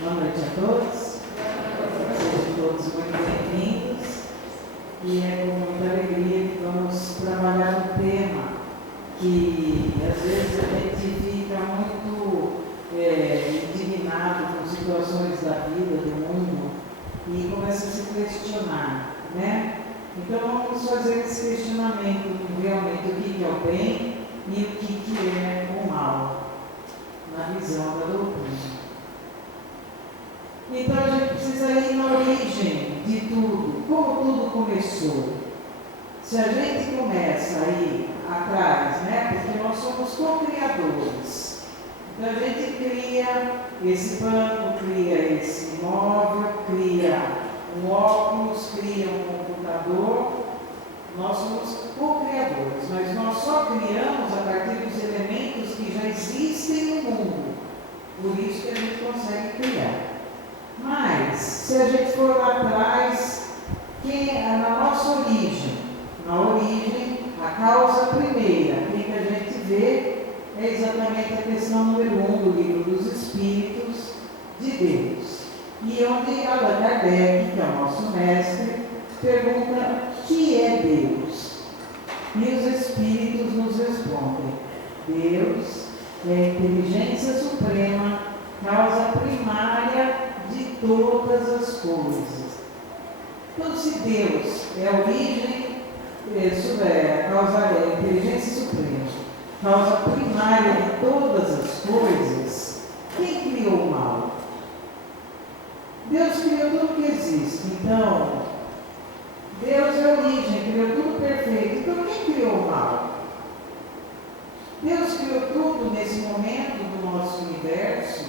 Boa noite a todos. Sejam todos muito bem-vindos. E é com muita alegria que vamos trabalhar um tema que às vezes a gente fica muito indignado com situações da vida, do mundo, e começa a se questionar, né? Então vamos fazer esse questionamento realmente o que é o bem e o que é o mal, na visão da doutrina. Então a gente precisa ir na origem de tudo, como tudo começou. Se a gente começa aí atrás, né, porque nós somos co-criadores, então a gente cria esse banco, cria esse móvel, cria um óculos, cria um computador, nós somos co-criadores, mas nós só criamos a partir dos elementos que já existem no mundo, por isso que a gente consegue criar. Mas, se a gente for lá atrás, na nossa origem, a causa primeira, que a gente vê é exatamente a questão número 1 do livro dos Espíritos de Deus. E onde Allan Kardec, que é o nosso mestre, pergunta o que é Deus. E os Espíritos nos respondem: Deus é a inteligência suprema, causa primária de todas as coisas. Então, se Deus é a origem, a inteligência suprema, causa primária de todas as coisas, quem criou o mal? Deus criou tudo que existe. Então, Deus é a origem, criou tudo perfeito. Então, quem criou o mal? Deus criou tudo nesse momento do nosso universo,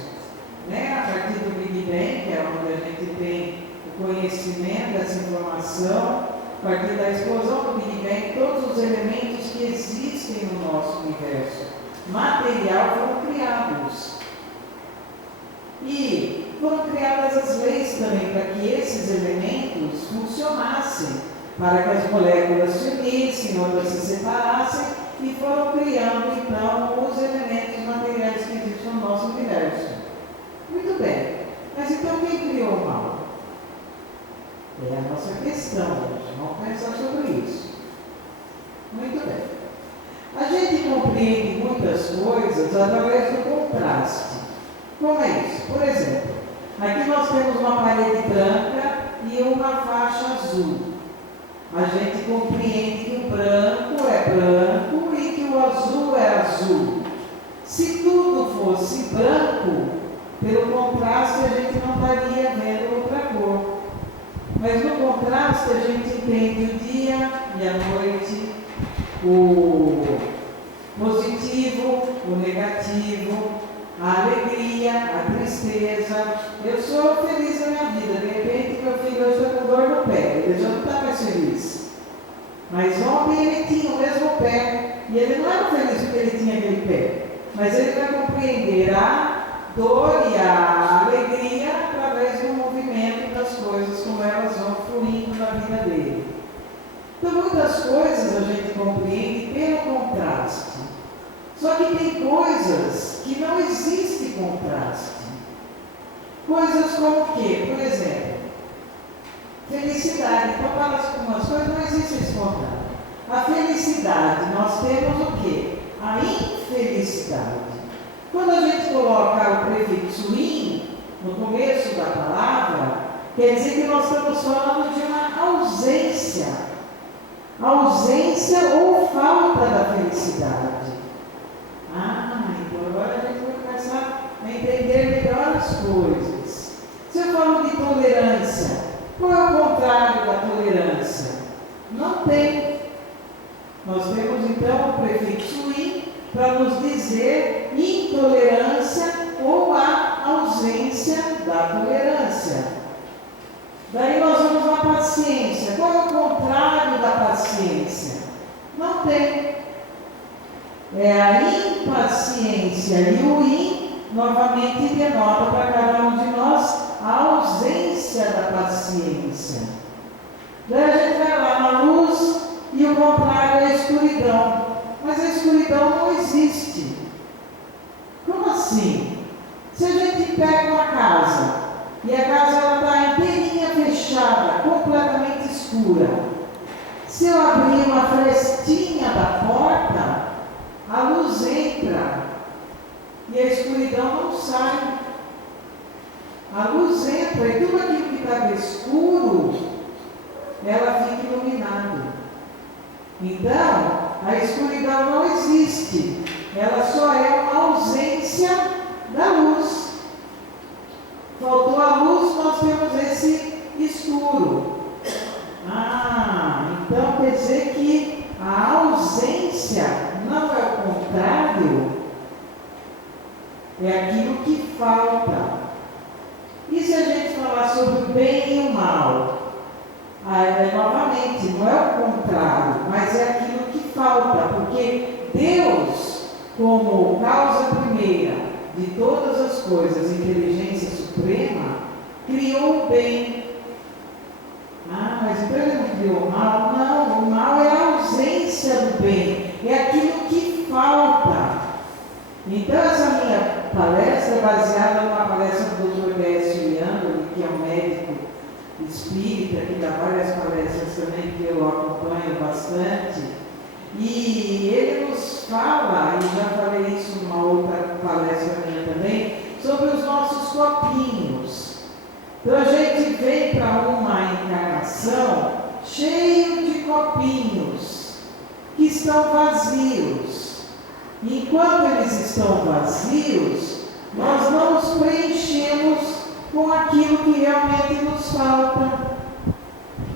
né? A partir do Big Bang, que é onde a gente tem o conhecimento dessa informação, a partir da explosão do Big Bang, todos os elementos que existem no nosso universo material foram criados. E foram criadas as leis também para que esses elementos funcionassem, para que as moléculas se unissem, outras se separassem, e foram criando então os elementos materiais que existem no nosso universo. Muito bem, mas então quem criou o mal? É a nossa questão hoje, vamos pensar sobre isso. Muito bem. A gente compreende muitas coisas através do contraste. Como é isso? Por exemplo, aqui nós temos uma parede branca e uma faixa azul. A gente compreende que o branco é branco e que o azul é azul. Se tudo fosse branco, pelo contraste a gente não estaria vendo outra cor. Mas no contraste a gente entende o dia e a noite, o positivo, o negativo, a alegria, a tristeza. Eu sou feliz na minha vida, de repente meu filho hoje está com dor no pé, ele já não está mais feliz. Mas ontem ele tinha o mesmo pé, e ele não era feliz porque ele tinha aquele pé. Mas ele vai compreender a dor e a alegria através do movimento das coisas, como elas vão fluindo na vida dele. Então, muitas coisas a gente compreende pelo contraste. Só que tem coisas que não existe contraste. Coisas como o quê? Por exemplo, felicidade. Então, para algumas coisas não existe esse contraste. A felicidade, nós temos o quê? A infelicidade. Quando a gente coloca o prefixo in no começo da palavra, quer dizer que nós estamos falando de uma ausência. Ausência ou falta da felicidade. Então agora a gente vai começar a entender melhor as coisas. Se eu falo de tolerância, qual é o contrário da tolerância? Não tem. Nós temos então o prefixo in para nos dizer intolerância ou a ausência da tolerância. Daí nós vamos à paciência. Qual é o contrário da paciência? Não tem. É a impaciência. E o in, novamente, denota para cada um de nós a ausência da paciência. Daí a gente vai lá na luz e o contrário é a escuridão. Mas a escuridão não existe. Como assim? Se a gente pega uma casa e a casa está inteirinha fechada, completamente escura. Se eu abrir uma frestinha da porta, a luz entra e a escuridão não sai. A luz entra e tudo aquilo que estava escuro, ela fica iluminada. Então, a escuridão não existe, ela só é uma ausência da luz. Faltou a luz, nós temos esse escuro. Então quer dizer que a ausência não é o contrário, é aquilo que falta. E se a gente falar sobre o bem e o mal? Novamente, não é o contrário, mas é aquilo que falta, porque Deus, como causa primeira de todas as coisas, inteligência suprema, criou o bem. Mas então ele não criou o mal? Não, o mal é a ausência do bem, é aquilo que falta. Então essa minha palestra é baseada numa palestra do Dr. Décio Leandro, que é um médico espírita, que dá várias palestras também, que eu acompanho bastante, e ele nos fala, e já falei isso numa outra palestra minha também, sobre os nossos copinhos. Então a gente vem para uma encarnação cheio de copinhos que estão vazios. Enquanto eles estão vazios, nós não os preenchemos com aquilo que realmente nos falta.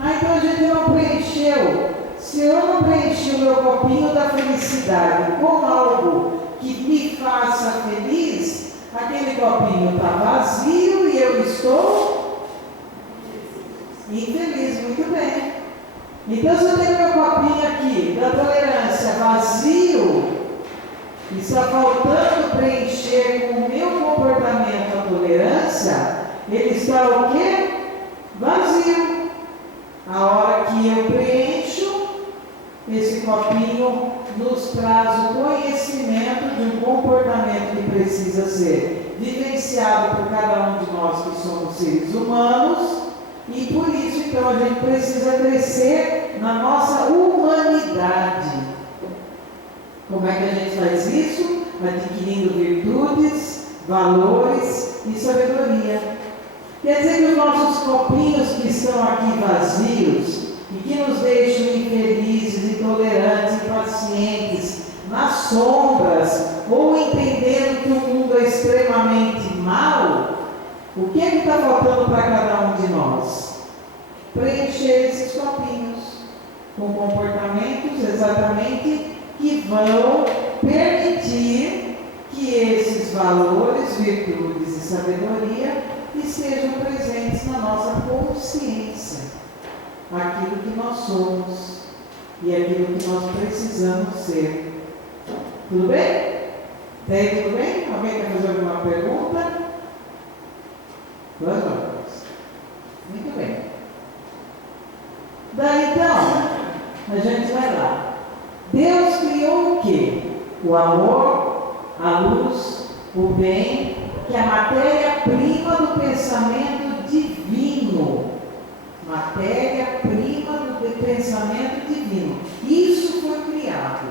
Então a gente não preencheu. Se eu não preenchi o meu copinho da felicidade com algo que me faça feliz, aquele copinho está vazio e eu estou infeliz. Muito bem. Então se eu tenho meu copinho aqui da tolerância vazio, está faltando preencher com o meu comportamento a tolerância, ele está o quê? Vazio. A hora que eu preencho, esse copinho nos traz o conhecimento de um comportamento que precisa ser vivenciado por cada um de nós que somos seres humanos, e por isso então a gente precisa crescer na nossa humanidade. Como é que a gente faz isso? Adquirindo virtudes, valores e sabedoria. Quer dizer que os nossos copinhos que estão aqui vazios e que nos deixam infelizes, intolerantes, impacientes, nas sombras, ou entendendo que o mundo é extremamente mau, o que é que está faltando para cada um de nós? Preencher esses copinhos com comportamentos exatamente que vão permitir que esses valores, virtudes e sabedoria estejam presentes na nossa consciência, aquilo que nós somos e aquilo que nós precisamos ser. Tudo bem? Daí tudo bem? Alguém quer fazer alguma pergunta? Duas horas. Muito bem. Daí então, a gente vai lá. Deus criou o quê? O amor, a luz, o bem, que é a matéria-prima do pensamento divino. Matéria-prima do pensamento divino. Isso foi criado.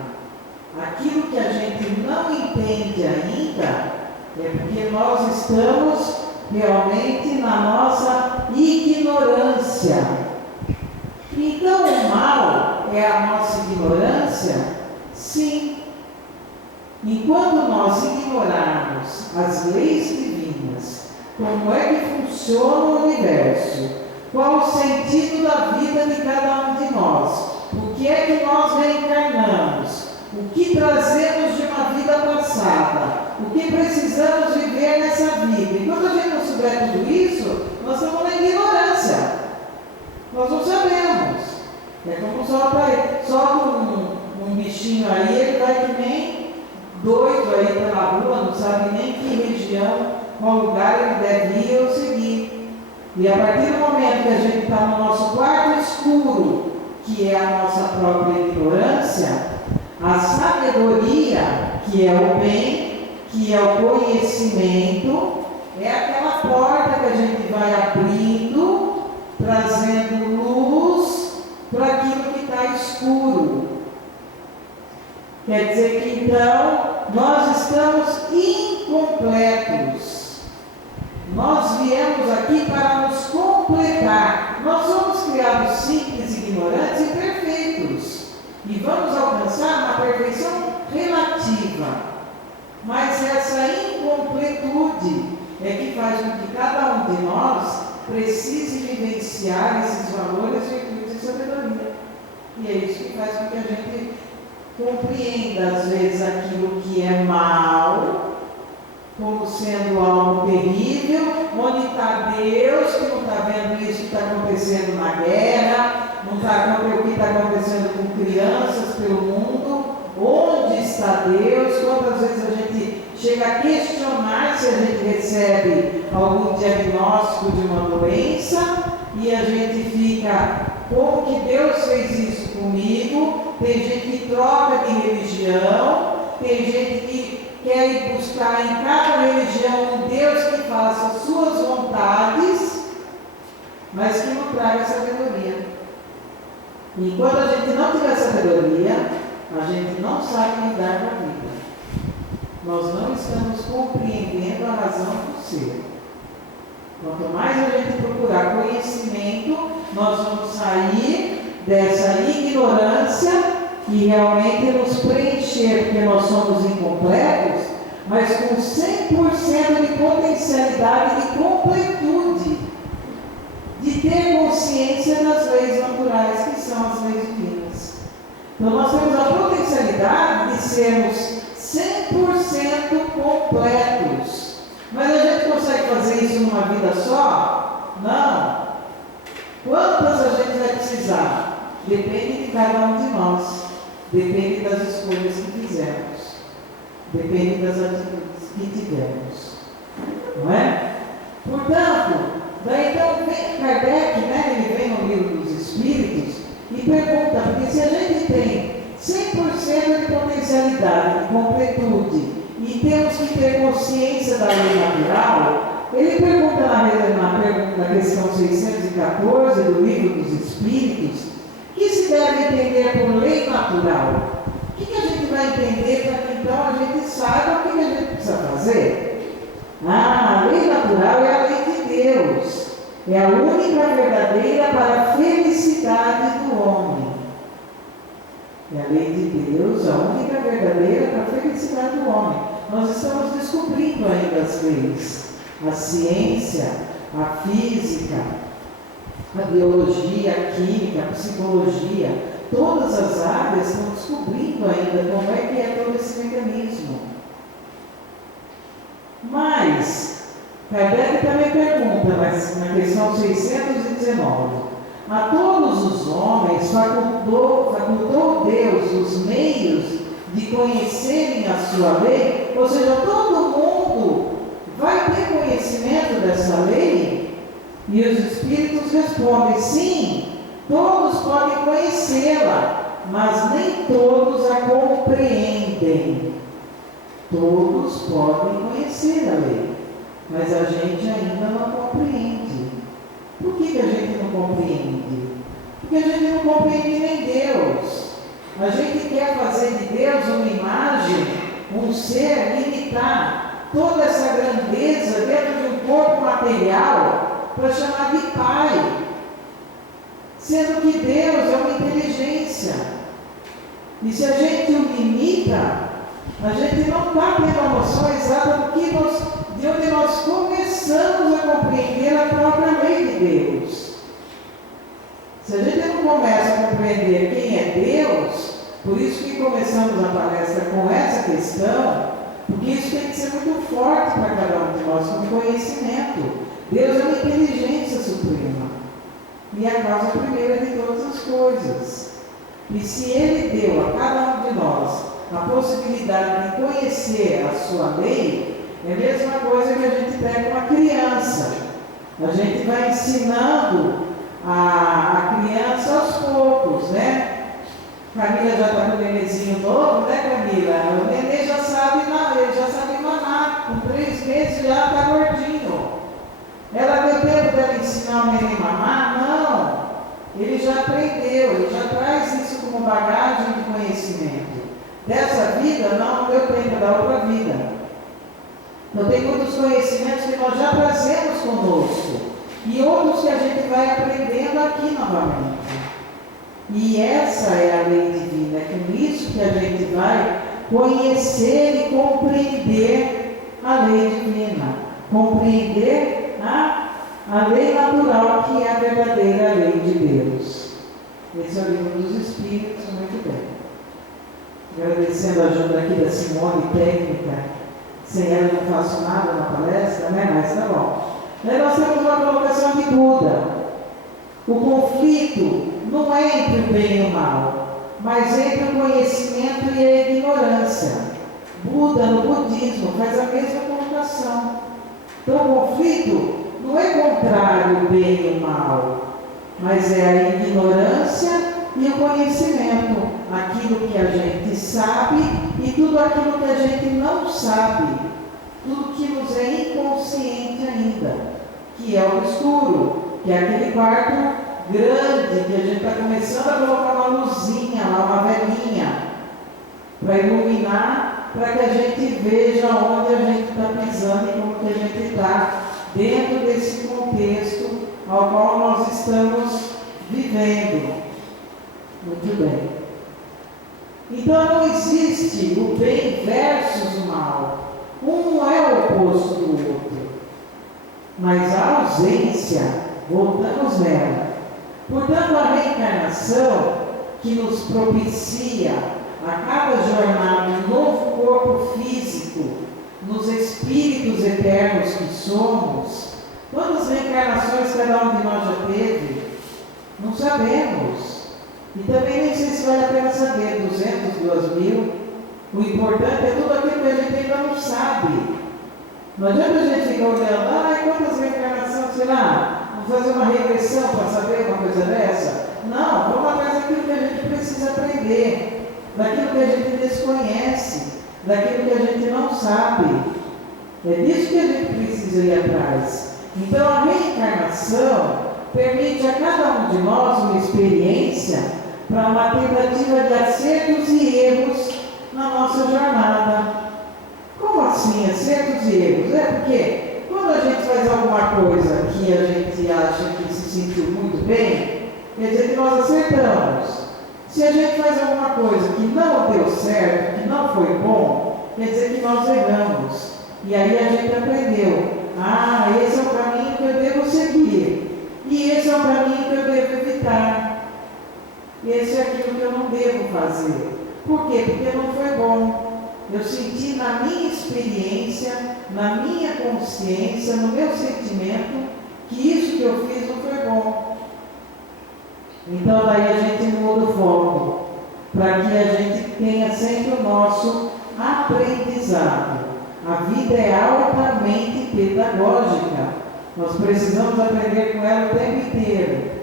Aquilo que a gente não entende ainda é porque nós estamos realmente na nossa ignorância. Então o mal é a nossa ignorância? Sim. Enquanto nós ignorarmos as leis divinas, como é que funciona o universo, qual o sentido da vida de cada um de nós, o que é que nós reencarnamos, o que trazemos de uma vida passada, o que precisamos viver nessa vida. Enquanto a gente não souber tudo isso, nós estamos na ignorância. Nós não sabemos. É como solta um bichinho aí, ele vai que nem doido aí pela rua, não sabe nem que região, qual lugar ele deve ir ou seguir. E a partir do momento que a gente está no nosso quarto escuro, que é a nossa própria ignorância, a sabedoria, que é o bem, que é o conhecimento, é aquela porta que a gente vai abrindo, trazendo luz para aquilo que está escuro. Quer dizer que então nós estamos incompletos. Nós viemos aqui para nos completar. Nós somos criados simples, ignorantes e perfeitos. E vamos alcançar uma perfeição relativa. Mas essa incompletude é que faz com que cada um de nós precise vivenciar esses valores, virtudes e sabedoria. E é isso que faz com que a gente compreenda, às vezes, aquilo que é mal como sendo algo terrível, onde está Deus, que não está vendo isso que está acontecendo na guerra, não está vendo o que está acontecendo com crianças pelo mundo. Onde está Deus? Quantas vezes a gente chega a questionar se a gente recebe algum diagnóstico de uma doença e a gente fica, como que Deus fez isso comigo? Tem gente que troca de religião, tem gente que quer ir buscar em cada religião um Deus que faça as suas vontades, mas que não traga sabedoria. Enquanto a gente não tiver sabedoria, a gente não sabe lidar com a vida. Nós não estamos compreendendo a razão do ser. Quanto mais a gente procurar conhecimento, nós vamos sair dessa ignorância e realmente nos preencher, porque nós somos incompletos, mas com 100% de potencialidade de completude, de ter consciência das leis naturais, que são as leis divinas. Então nós temos a potencialidade de sermos 100% completos. Mas a gente consegue fazer isso numa vida só? Não. Quantas a gente vai precisar? Depende de cada um de nós. Depende das escolhas que fizermos. Depende das atitudes que tivermos. Não é? Portanto, daí então vem Kardec, ele vem no Livro dos Espíritos e pergunta, porque se a gente tem 100% de potencialidade, de completude, e temos que ter consciência da lei natural, ele pergunta na questão 614 do Livro dos Espíritos, que se deve entender por lei natural? O que a gente vai entender para que então a gente saiba o que a gente precisa fazer? A lei natural é a lei de Deus. É a única verdadeira para a felicidade do homem. É a lei de Deus, a única verdadeira para a felicidade do homem. Nós estamos descobrindo ainda as leis. A ciência, a física, a biologia, a química, a psicologia, todas as áreas estão descobrindo ainda como é que é todo esse mecanismo. Mas, Kardec também pergunta, na questão 619, a todos os homens facultou Deus os meios de conhecerem a sua lei? Ou seja, todo mundo vai ter conhecimento dessa lei? E os Espíritos respondem, sim, todos podem conhecê-la, mas nem todos a compreendem. Todos podem conhecer a lei, mas a gente ainda não compreende. Por que a gente não compreende? Porque a gente não compreende nem Deus. A gente quer fazer de Deus uma imagem, um ser, limitar toda essa grandeza dentro de um corpo material para chamar de Pai, sendo que Deus é uma inteligência. E se a gente o limita, a gente não está tendo a noção exata de onde nós começamos a compreender a própria lei de Deus. Se a gente não começa a compreender quem é Deus, por isso que começamos a palestra com essa questão, porque isso tem que ser muito forte para cada um de nós, como conhecimento. Deus é uma inteligência suprema e é a causa primeira de todas as coisas. E se Ele deu a cada um de nós a possibilidade de conhecer a sua lei, é a mesma coisa que a gente pega uma criança. A gente vai ensinando a criança aos poucos, né? Camila já está com o nenenzinho novo, né, Camila? O neném já sabe mamar, com 3 meses já está gordinho. ensinar o neném a mamar? Não. Ele já aprendeu, ele já traz isso como bagagem de conhecimento. Dessa vida não deu tempo da outra vida. Então tem muitos conhecimentos que nós já trazemos conosco. E outros que a gente vai aprendendo aqui novamente. E essa é a lei divina, é com isso que a gente vai conhecer e compreender a lei divina. Compreender a lei natural, que é a verdadeira lei de Deus. Esse é o livro dos Espíritos, muito bem. Agradecendo a ajuda aqui da Simone, técnica. Sem ela eu não faço nada na palestra, né? Mas tá bom. Aí nós temos uma colocação de Buda. O conflito não é entre o bem e o mal, mas entre o conhecimento e a ignorância. Buda, no budismo, faz a mesma colocação. Então, o conflito não é contrário ao bem e ao mal, mas é a ignorância e o conhecimento. Aquilo que a gente sabe e tudo aquilo que a gente não sabe. Tudo que nos é inconsciente ainda, que é o escuro, que é aquele quarto grande que a gente está começando a colocar uma luzinha lá, uma velinha, para iluminar, para que a gente veja onde a gente está pisando e como que a gente está dentro desse contexto ao qual nós estamos vivendo. Muito bem. Então não existe o bem versus o mal. Um não é o oposto do outro. Mas a ausência, voltamos nela. Portanto, a reencarnação que nos propicia a cada jornada um novo corpo físico, nos espíritos eternos que somos. Quantas reencarnações cada um de nós já teve? Não sabemos. E também nem sei se vale a pena saber, 200, 2.000. O importante é tudo aquilo que a gente ainda não sabe. Não adianta a gente ficar olhando, quantas reencarnações será? Vamos fazer uma regressão para saber uma coisa dessa? Não, vamos atrás daquilo que a gente precisa aprender, daquilo que a gente desconhece, daquilo que a gente não sabe. É disso que a gente precisa ir atrás. Então a reencarnação permite a cada um de nós uma experiência para uma tentativa de acertos e erros na nossa jornada. Como assim, acertos e erros? É porque quando a gente faz alguma coisa que a gente acha que se sentiu muito bem, quer dizer que nós acertamos. Se a gente faz alguma coisa que não deu certo, que não foi bom, quer dizer que nós erramos. E aí a gente aprendeu. Esse é o caminho que eu devo seguir. E esse é o caminho que eu devo evitar. Esse é aquilo que eu não devo fazer. Por quê? Porque não foi bom. Eu senti na minha experiência, na minha consciência, no meu sentimento, que isso que eu fiz não foi bom. Então daí a gente muda o foco, para que a gente tenha sempre o nosso aprendizado. A vida é altamente pedagógica. Nós precisamos aprender com ela o tempo inteiro.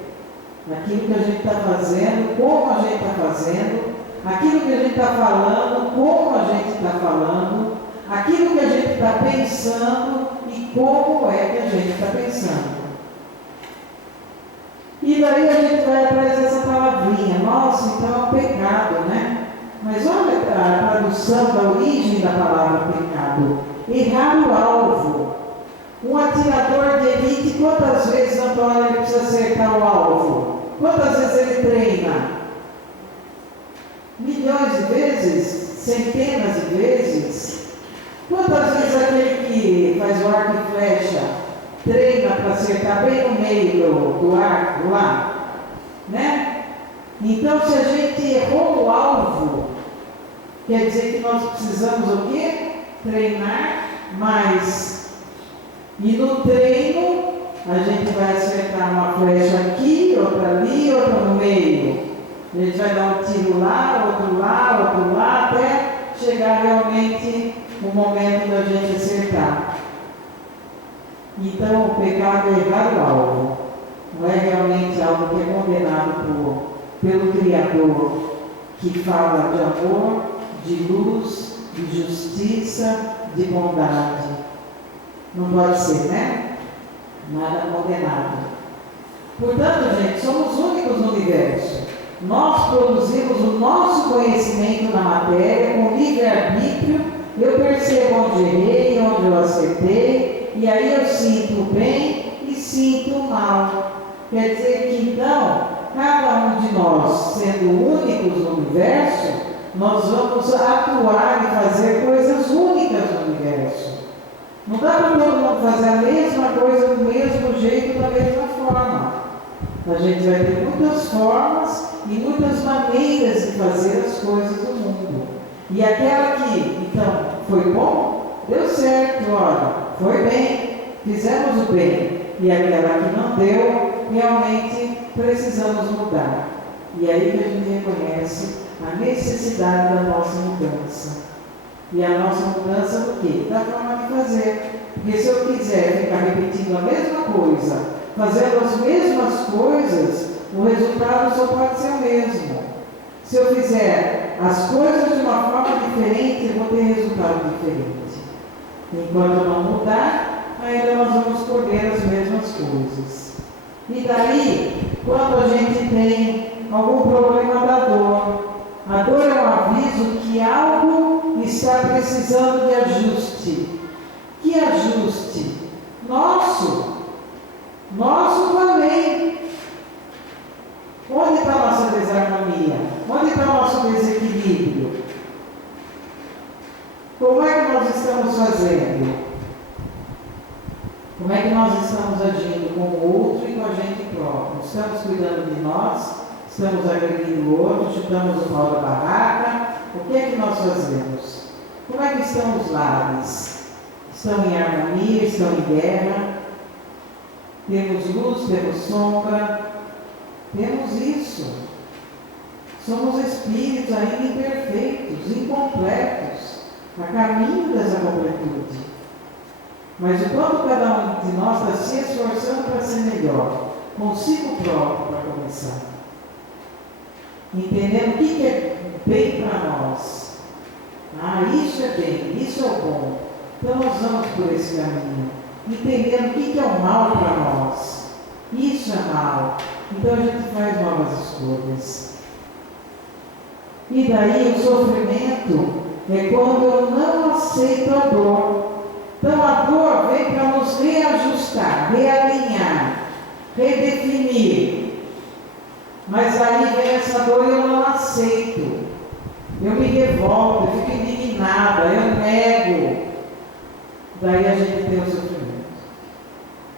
Aquilo que a gente está fazendo, como a gente está fazendo, aquilo que a gente está falando, como a gente está falando, aquilo que a gente está pensando e como é que a gente está pensando. E daí a gente vai atrás dessa palavrinha. Nossa, então é um pecado, né? Mas olha a tradução da origem da palavra pecado. Errar o alvo. Um atirador de elite, quantas vezes, Antônio, ele precisa acertar o alvo? Quantas vezes ele treina? Milhões de vezes? Centenas de vezes? Quantas vezes aquele que faz o arco e flecha treina para acertar bem no meio do arco lá? Né? Então, se a gente errou o alvo, quer dizer que nós precisamos o quê? Treinar mais. E no treino, a gente vai acertar uma flecha aqui, outra ali, outra no meio. A gente vai dar um tiro lá, outro lá, até chegar realmente o momento da gente acertar. Então, o pecado é errar o alvo. Não é realmente algo que é condenado pelo Criador, que fala de amor, de luz, de justiça, de bondade. Não pode ser, né? Nada condenado. Portanto, gente, somos únicos no universo. Nós produzimos o nosso conhecimento na matéria com livre-arbítrio. Eu percebo onde errei, onde eu acertei, e aí eu sinto o bem e sinto o mal. Quer dizer que, então, cada um de nós, sendo únicos no universo, nós vamos atuar e fazer coisas únicas no universo. Não dá para todo mundo fazer a mesma coisa do mesmo jeito, da mesma forma. A gente vai ter muitas formas e muitas maneiras de fazer as coisas do mundo. E aquela que, então, foi bom, deu certo, olha, foi bem, fizemos o bem. E aquela que não deu, realmente precisamos mudar. E aí que a gente reconhece a necessidade da nossa mudança. E a nossa mudança no quê? Da forma de fazer. Porque se eu quiser ficar repetindo a mesma coisa, fazendo as mesmas coisas, o resultado só pode ser o mesmo. Se eu fizer as coisas de uma forma diferente, eu vou ter resultado diferente. Enquanto não mudar, ainda nós vamos colher as mesmas coisas. E daí, quando a gente tem algum problema da dor, a dor é um aviso que algo está precisando de ajuste. Que ajuste? Nosso também. Onde está a nossa desarmonia? Onde está o nosso desequilíbrio? Como é que nós estamos fazendo? Como é que nós estamos agindo com o outro e com a gente próprio? Estamos cuidando de nós? Estamos agredindo o outro? Chutamos o pau da barraca? O que é que nós fazemos? Como é que estão os lares? Estão em harmonia? Estão em guerra? Temos luz? Temos sombra? Temos isso. Somos espíritos ainda imperfeitos, incompletos, a caminho dessa completude. Mas o quanto cada um de nós está se esforçando para ser melhor, consigo próprio para começar. Entendendo o que é bem para nós. Ah, isso é bem, isso é o bom. Então nós vamos por esse caminho. Entendendo o que é o mal para nós. Isso é mal. Então a gente faz novas escolhas. E daí o sofrimento é quando eu não aceito a dor. Então a dor vem para nos reajustar, realinhar, redefinir. Mas aí vem essa dor e eu não aceito. Eu me revolto, eu fico indignada, eu nego. Daí a gente tem o sofrimento.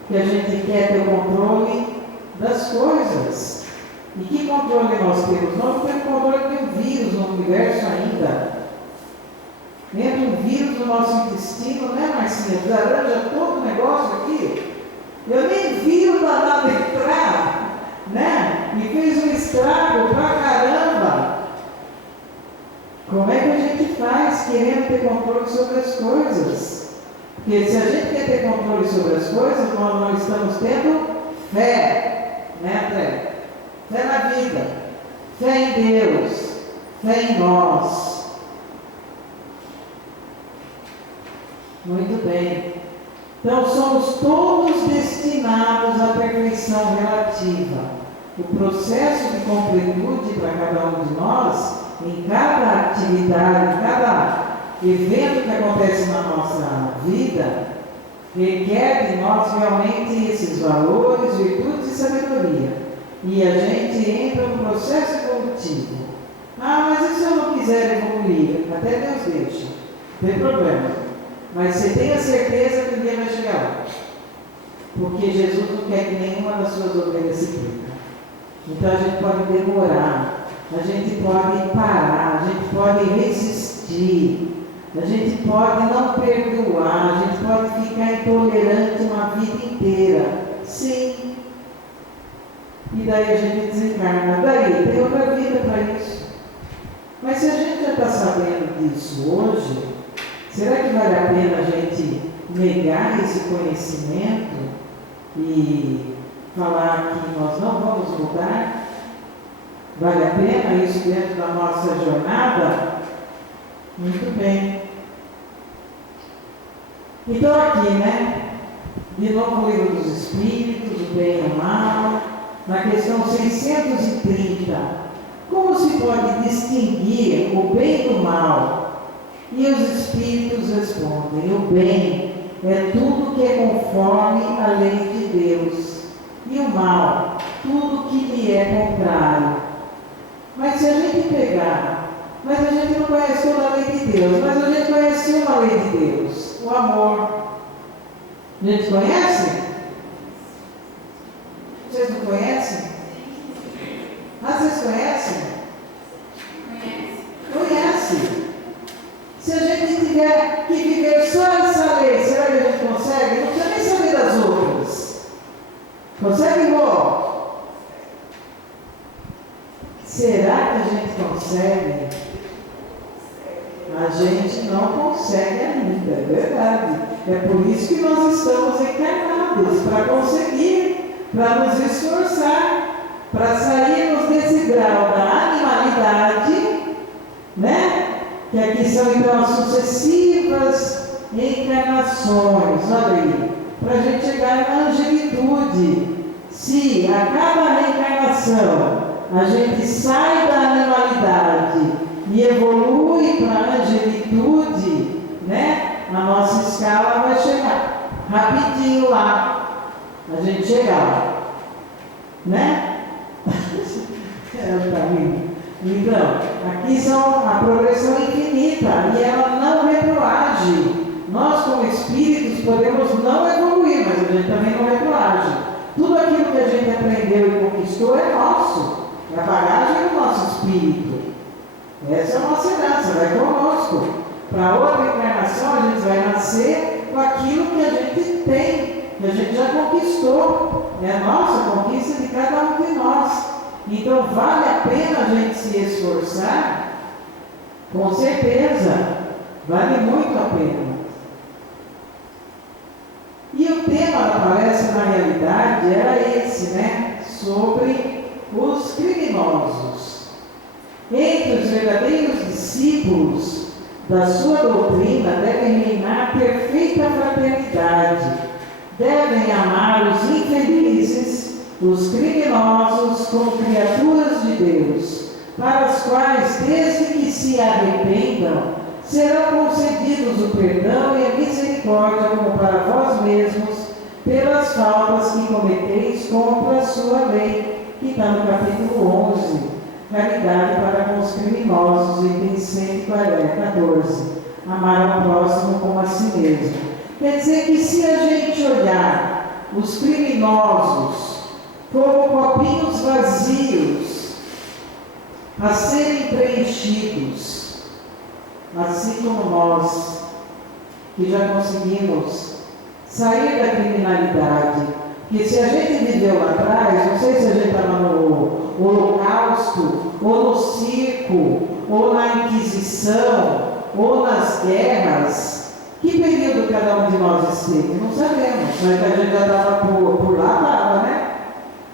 Que a gente quer ter o controle das coisas. E que controle nós temos? Nós não temos controle de um vírus no universo ainda. Entra um vírus no nosso intestino, né, Marcinha? Desaranja todo o negócio aqui. Eu nem vi o danado entrar, né? E fez um estrago pra caramba. Como é que a gente faz querendo ter controle sobre as coisas? Porque se a gente quer ter controle sobre as coisas, nós não estamos tendo fé, né, André? Fé na vida, fé em Deus, fé em nós. Muito bem. Então, somos todos destinados à perfeição relativa. O processo de completude para cada um de nós, em cada atividade, em cada evento que acontece na nossa vida, requer de nós realmente esses valores, virtudes e sabedoria. E a gente entra no processo evolutivo. Ah, mas e se eu não quiser evoluir? Até Deus deixa. Não tem problema. Mas você tem a certeza que um dia vai chegar lá. Porque Jesus não quer que nenhuma das suas ovelhas se perca. Então a gente pode demorar, a gente pode parar, a gente pode resistir, a gente pode não perdoar, a gente pode ficar intolerante uma vida inteira. Sim. E daí a gente desencarna. Daí tem outra vida para isso. Mas se a gente já está sabendo disso hoje, será que vale a pena a gente negar esse conhecimento e falar que nós não vamos mudar? Vale a pena isso dentro da nossa jornada? Muito bem. Então aqui, né? De novo o livro dos Espíritos, o bem e o mal, na questão 630. Como se pode distinguir o bem do mal? E os Espíritos respondem: o bem é tudo que é conforme a lei de Deus, e o mal, tudo que lhe é contrário. Mas se a gente pegar, mas a gente não conhece toda a lei de Deus, mas a gente conhece uma lei de Deus, o amor. A gente conhece? Vocês não conhecem? Ah, vocês conhecem? Conhece. Se a gente tiver que viver só essa lei, será que a gente consegue? Não precisa nem saber das outras. Consegue, Rô? Será que a gente consegue? A gente não consegue ainda, é verdade. É por isso que nós estamos encarnados, para conseguir, para nos esforçar, para sairmos desse grau da animalidade, né? Que aqui são então as sucessivas encarnações, olha aí, para a gente chegar na angelitude. Se a cada reencarnação a gente sai da animalidade e evolui para a angelitude, né? A nossa escala vai chegar rapidinho lá. A gente chega lá, né? Então, aqui são a progressão infinita e ela não retroage. Nós, como espíritos, podemos não evoluir, mas a gente também não retroage. Tudo aquilo que a gente aprendeu e conquistou é nosso. É a bagagem do nosso espírito. Essa é a nossa herança, vai conosco. Para outra encarnação, a gente vai nascer com aquilo que a gente tem, que a gente já conquistou. É a nossa conquista de cada um de nós. Então, vale a pena a gente se esforçar? Com certeza. Vale muito a pena. E o tema da palestra, na realidade, era esse, né? Sobre os criminosos. Entre os verdadeiros discípulos da sua doutrina devem reinar perfeita fraternidade, devem amar os infelizes, os criminosos, como criaturas de Deus, para as quais, desde que se arrependam, serão concedidos o perdão e a misericórdia, como para vós mesmos, pelas faltas que cometeis contra a sua lei, que está no capítulo 11, caridade para com os criminosos, item 114, amar ao próximo como a si mesmo. Quer dizer que se a gente olhar os criminosos como copinhos vazios a serem preenchidos, assim como nós, que já conseguimos sair da criminalidade, que se a gente viveu lá atrás, não sei se a gente estava no Holocausto, ou no circo, ou na Inquisição, ou nas guerras, que período cada um de nós esteve? Não sabemos, mas que a gente já estava por lá, estava, né?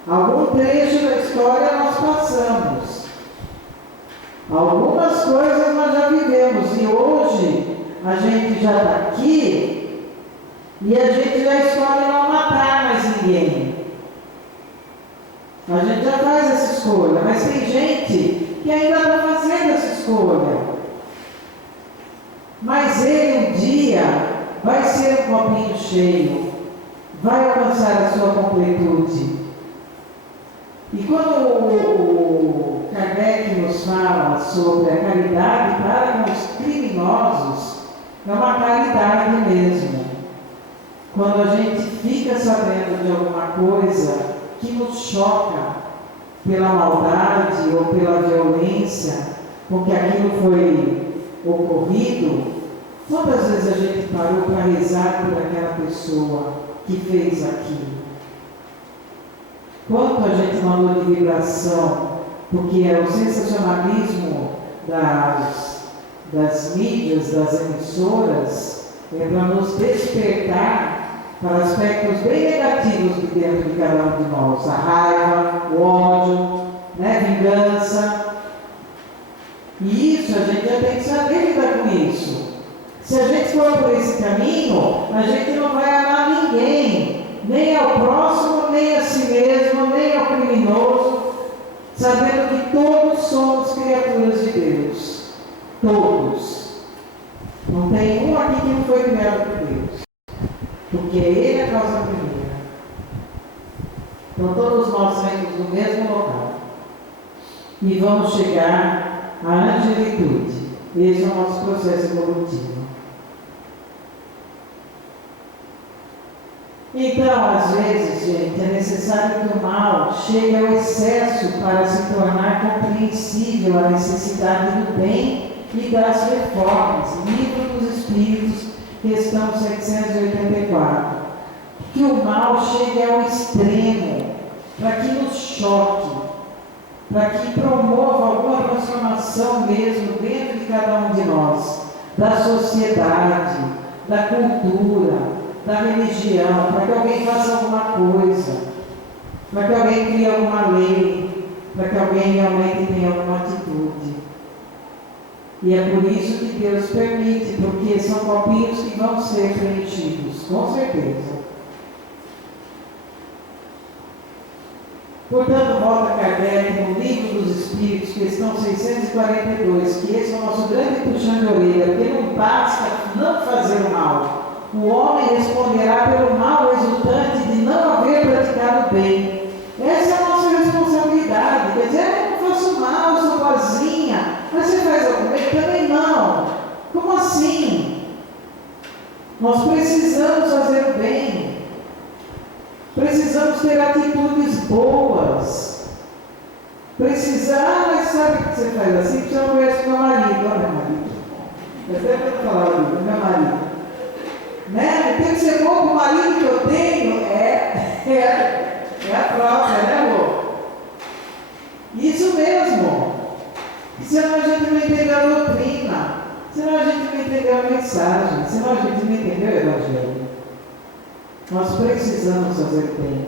Algum trecho da história nós passamos. Algumas coisas nós já vivemos, e hoje a gente já está aqui e a gente já escolhe não matar mais ninguém. A gente já faz essa escolha, mas tem gente que ainda está fazendo essa escolha. Mas ele um dia vai ser um copinho cheio, vai alcançar a sua completude. E quando o Kardec nos fala sobre a caridade para com os criminosos, é uma caridade mesmo. Quando a gente fica sabendo de alguma coisa que nos choca pela maldade ou pela violência com que aquilo foi ocorrido, quantas vezes a gente parou para rezar por aquela pessoa que fez aquilo? Quanto a gente mandou de vibração, porque é o sensacionalismo das mídias, das emissoras, é para nos despertar para aspectos bem negativos de dentro de cada um de nós. A raiva, o ódio, né, vingança. E isso a gente já tem que saber lidar com isso. Se a gente for por esse caminho, a gente não vai amar ninguém, nem ao próximo, nem a si mesmo, nem ao criminoso. que todos somos criaturas de Deus. Todos. Não tem um aqui que não foi criado por Deus. Porque Ele é a causa primeira. Então todos nós saímos do mesmo local. E vamos chegar à angelitude. Esse é o nosso processo evolutivo. Então, às vezes, gente, é necessário que o mal chegue ao excesso para se tornar compreensível a necessidade do bem e das reformas. Livro dos Espíritos, questão 784. Que o mal chegue ao extremo, para que nos choque, para que promova alguma transformação mesmo dentro de cada um de nós, da sociedade, da cultura, da religião, para que alguém faça alguma coisa, para que alguém crie alguma lei, para que alguém realmente tenha alguma atitude. E é por isso que Deus permite, porque são copinhos que vão ser preenchidos, com certeza. Portanto, volta Kardec no Livro dos Espíritos, questão 642, que esse é o nosso grande puxão de orelha, porque não basta não fazer o mal. O homem responderá pelo mal resultante de não haver praticado o bem. Essa é a nossa responsabilidade. Quer dizer, eu não faço mal, eu sou boazinha. Mas você faz algum bem? Também não. Como assim? Nós precisamos fazer o bem. Precisamos ter atitudes boas. Mas sabe o que você faz assim? Porque você não conhece o meu marido. Olha, meu marido. Eu até quero falar do meu marido. Né? Tem que ser bom com o marido que eu tenho. É a própria, né, amor? Isso mesmo. Senão a gente não entendeu a doutrina. Senão a gente não entendeu a mensagem. Senão a gente não entendeu o Evangelho. Nós precisamos fazer bem.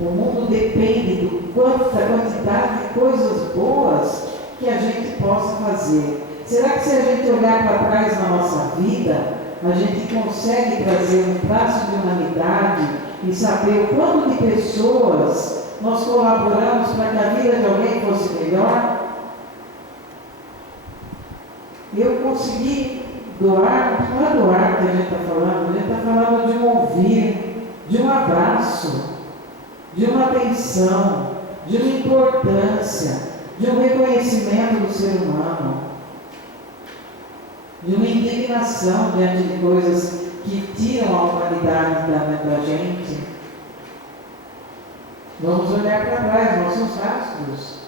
O mundo depende da quantidade de coisas boas que a gente possa fazer. Será que se a gente olhar para trás na nossa vida, a gente consegue trazer um traço de humanidade e saber o quanto de pessoas nós colaboramos para que a vida de alguém fosse melhor? Eu consegui doar, não é doar que a gente está falando, a gente está falando de um ouvir, de um abraço, de uma atenção, de uma importância, de um reconhecimento do ser humano, de uma indignação diante de coisas que tiram a humanidade da gente. Vamos olhar para trás, nossos rastros.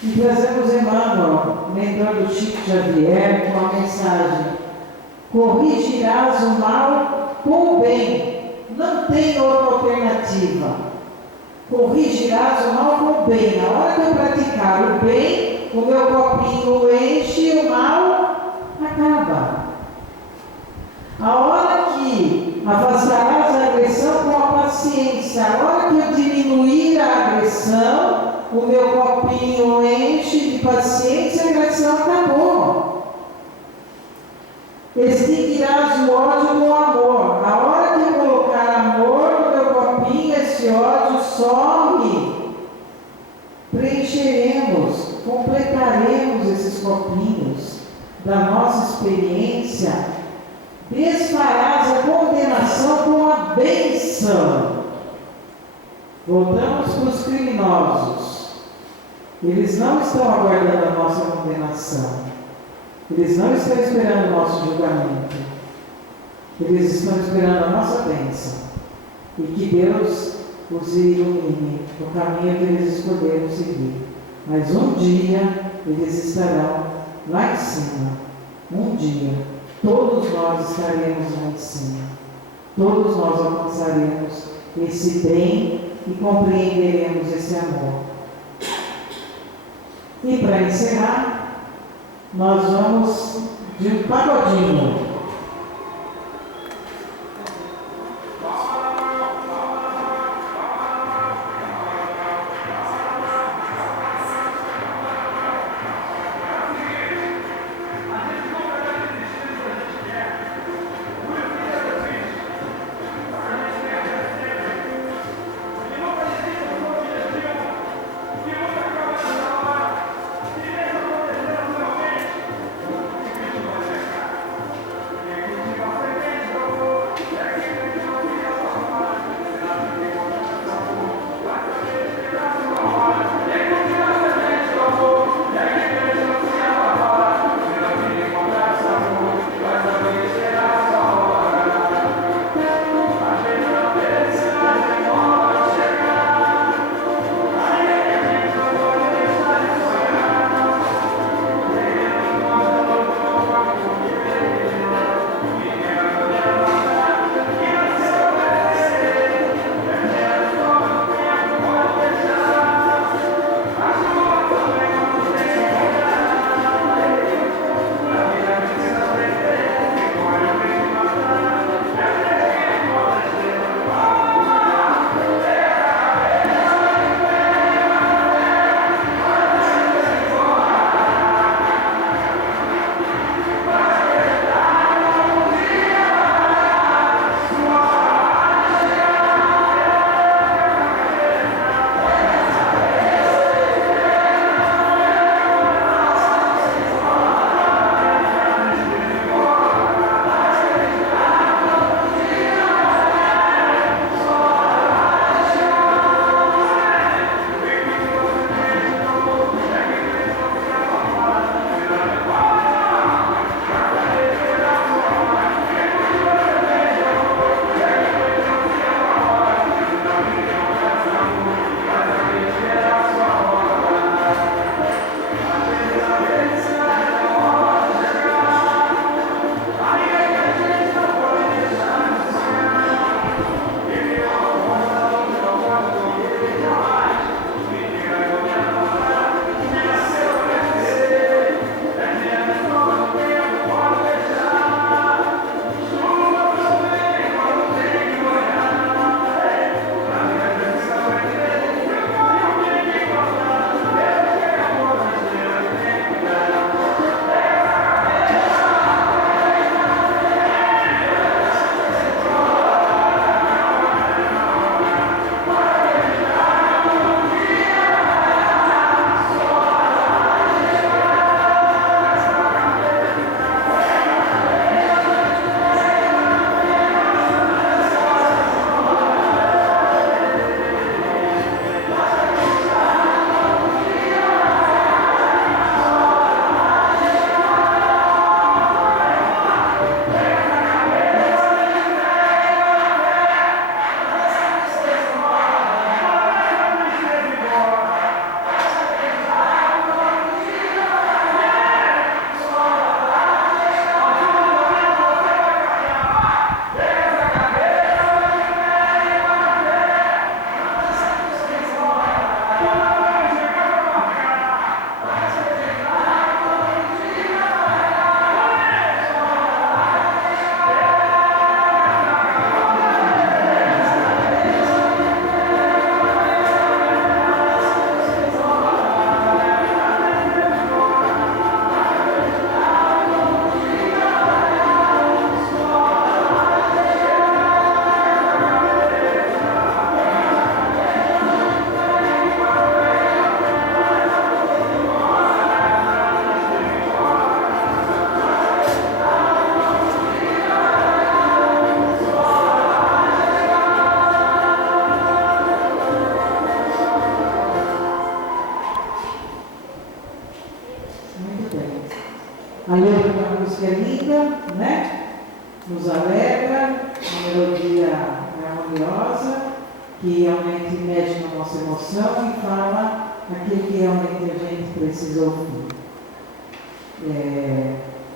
E trazemos Emmanuel, mentor do Chico Xavier, com a mensagem: corrigirás o mal com o bem, não tem outra alternativa. Corrigirás o mal com o bem. Na hora que eu praticar o bem, o meu copinho enche e o mal acaba. A hora que afastarás a agressão com a paciência, a hora que eu diminuir a agressão, o meu copinho enche de paciência e a agressão acabou. Extinguirás o ódio com amor. A hora que eu colocar amor no meu copinho, esse ódio some. Preencheremos, completaremos esses copinhos da nossa experiência. Desfarás a condenação com a bênção. Voltamos para os criminosos. Eles não estão aguardando a nossa condenação. Eles não estão esperando o nosso julgamento. Eles estão esperando a nossa bênção. E que Deus os ilumine no caminho que eles escolheram seguir. Mas um dia eles estarão lá em cima. Um dia todos nós estaremos lá em cima. Todos nós alcançaremos esse bem e compreenderemos esse amor. E para encerrar, nós vamos de um pagodinho. alegra, uma melodia harmoniosa, que realmente mexe na nossa emoção e fala aquilo que realmente a gente precisa ouvir.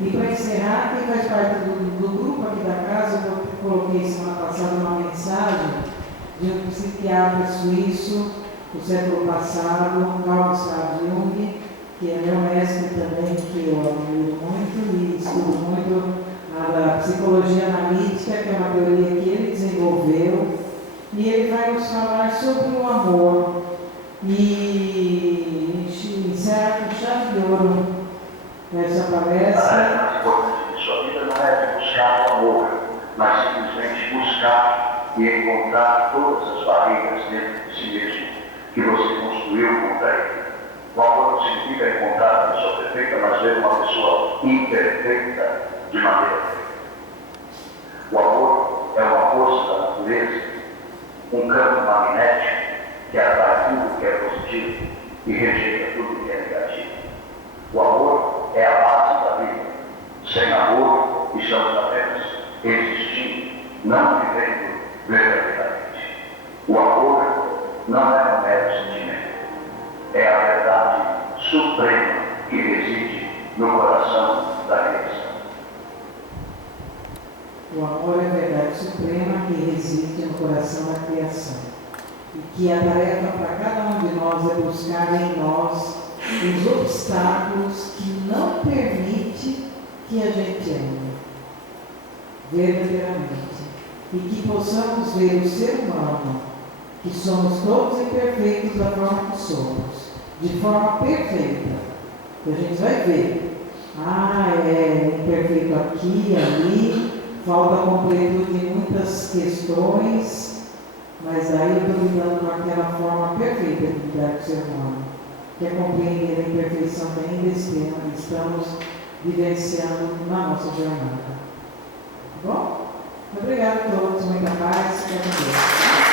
E para encerrar, quem faz parte do grupo aqui da casa, eu coloquei semana passada uma mensagem de um psiquiatra suíço do século passado, Carl Gustav Jung, que é meu mestre também, que eu admiro muito e estudo muito a psicologia analítica, que é uma teoria que ele desenvolveu, e ele vai nos falar sobre o amor. E encerra com chave de ouro essa palestra. A importância de sua vida não é de buscar o amor, mas simplesmente buscar e encontrar todas as barreiras dentro de si mesmo que você construiu contra ele. O amor não significa encontrar a pessoa perfeita, mas ver uma pessoa imperfeita de maneira perfeita. O amor é uma força da natureza, um campo magnético que atrai tudo que é positivo e rejeita tudo que é negativo. O amor é a base da vida. Sem amor, estamos apenas existindo, não vivendo verdadeiramente. O amor não é um mero sentimento. É a verdade suprema que reside no coração da criação. O amor é a verdade suprema que reside no coração da criação. E que a tarefa para cada um de nós é buscar em nós os obstáculos que não permitem que a gente ame verdadeiramente. E que possamos ver o ser humano, que somos todos imperfeitos da forma que somos, de forma perfeita. Que a gente vai ver. É imperfeito aqui, ali, falta completude em muitas questões, mas aí eu estou lidando com aquela forma perfeita de lidar com o ser humano, que é compreender a imperfeição que ainda estamos vivenciando na nossa jornada. Tá bom? Obrigado a todos, muita paz, fica com Deus.